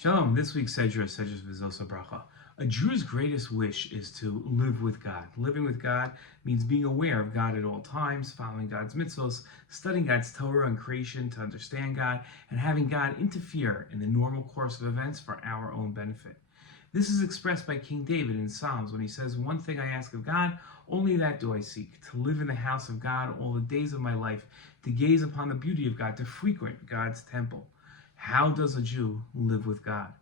Shalom. This week's Sedra is Sedra Haberachah. A Jew's greatest wish is to live with God. Living with God means being aware of God at all times, following God's mitzvos, studying God's Torah and creation to understand God, and having God interfere in the normal course of events for our own benefit. This is expressed by King David in Psalms when he says, "One thing I ask of God, only that do I seek, to live in the house of God all the days of my life, to gaze upon the beauty of God, to frequent God's temple." How does a Jew live with God?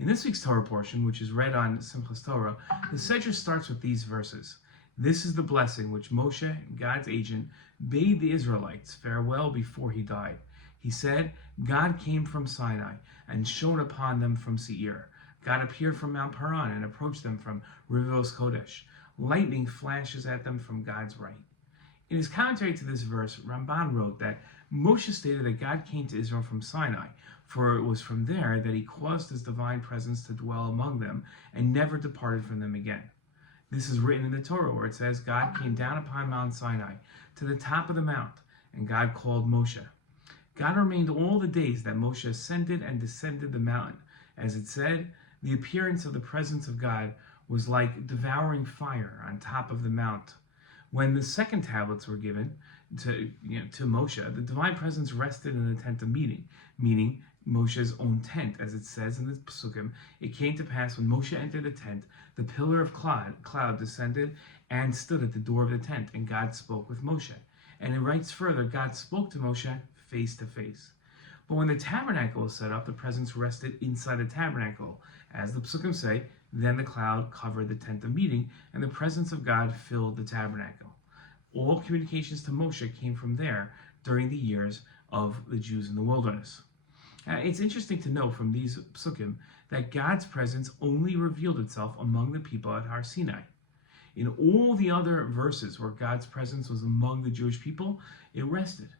In this week's Torah portion, which is read on Simchas Torah, the Sedra starts with these verses. This is the blessing which Moshe, God's agent, bade the Israelites farewell before he died. He said, God came from Sinai and shone upon them from Seir. God appeared from Mount Paran and approached them from Rivos Kodesh. Lightning flashes at them from God's right. In his commentary to this verse, Ramban wrote that Moshe stated that God came to Israel from Sinai, for it was from there that he caused his divine presence to dwell among them and never departed from them again. This is written in the Torah, where it says, God came down upon Mount Sinai to the top of the mount, and God called Moshe. God remained all the days that Moshe ascended and descended the mountain. As it said, the appearance of the presence of God was like devouring fire on top of the mount. When the second tablets were given to Moshe, the divine presence rested in the tent of meeting, meaning Moshe's own tent. As it says in the Psukim, it came to pass when Moshe entered the tent, the pillar of cloud descended and stood at the door of the tent, and God spoke with Moshe. And it writes further, God spoke to Moshe face to face. But when the tabernacle was set up, the presence rested inside the tabernacle. As the Psukim say, then the cloud covered the tent of meeting, and the presence of God filled the tabernacle. All communications to Moshe came from there during the years of the Jews in the wilderness. It's interesting to know from these Psukim that God's presence only revealed itself among the people at Har Sinai. In all the other verses where God's presence was among the Jewish people, it rested.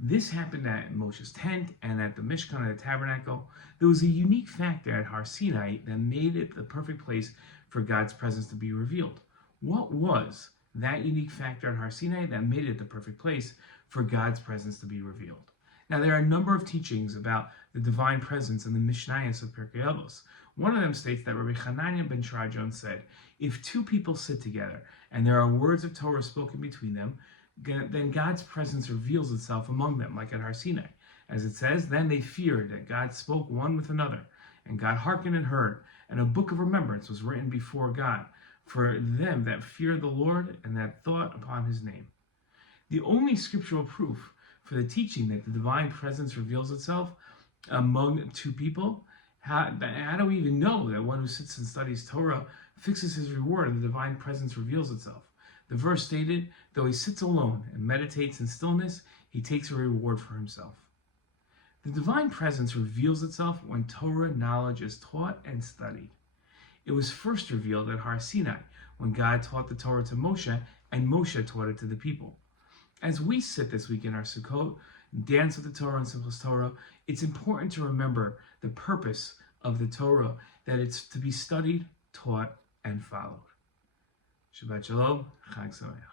This happened at Moshe's tent and at the Mishkan and the tabernacle. There was a unique factor at Har Sinai that made it the perfect place for God's presence to be revealed. What was that unique factor at Har Sinai that made it the perfect place for God's presence to be revealed? Now, there are a number of teachings about the divine presence in the Mishnayos of Pirkei Avos. One of them states that Rabbi Hanania ben Sharajon said, if two people sit together and there are words of Torah spoken between them, then God's presence reveals itself among them, like at Har Sinai. As it says, then they feared that God spoke one with another, and God hearkened and heard, and a book of remembrance was written before God, for them that feared the Lord and that thought upon his name. The only scriptural proof for the teaching that the divine presence reveals itself among two people, how do we even know that one who sits and studies Torah fixes his reward and the divine presence reveals itself? The verse stated, though he sits alone and meditates in stillness, he takes a reward for himself. The divine presence reveals itself when Torah knowledge is taught and studied. It was first revealed at Har Sinai, when God taught the Torah to Moshe, and Moshe taught it to the people. As we sit this week in our Sukkot, dance with the Torah and Simchas Torah, it's important to remember the purpose of the Torah, that it's to be studied, taught, and followed. Shabbat Shalom, Chag Sameach.